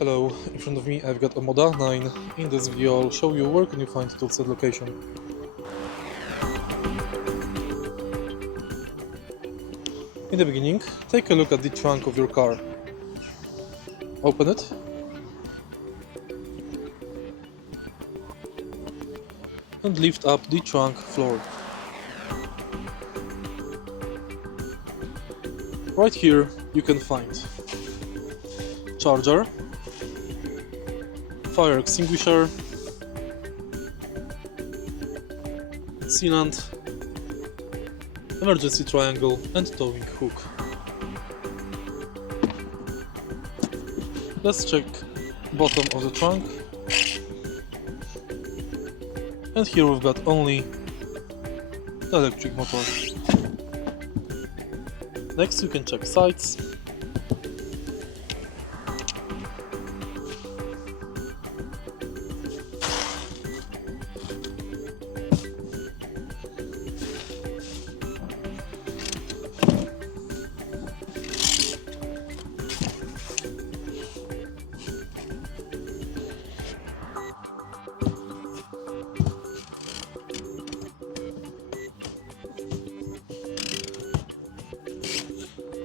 Hello, in front of me I've got OMODA 9. In this video I'll show you where can you find Toolset location. In the beginning, take a look at the trunk of your car. Open it. And lift up the trunk floor. Right here you can find charger, fire extinguisher, sealant, emergency triangle and towing hook. Let's check bottom of the trunk, and here we've got only the electric motor. Next you can check sides,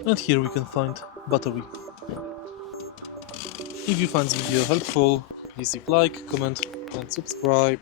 and here we can find battery. If you find this video helpful, please leave like, comment and subscribe.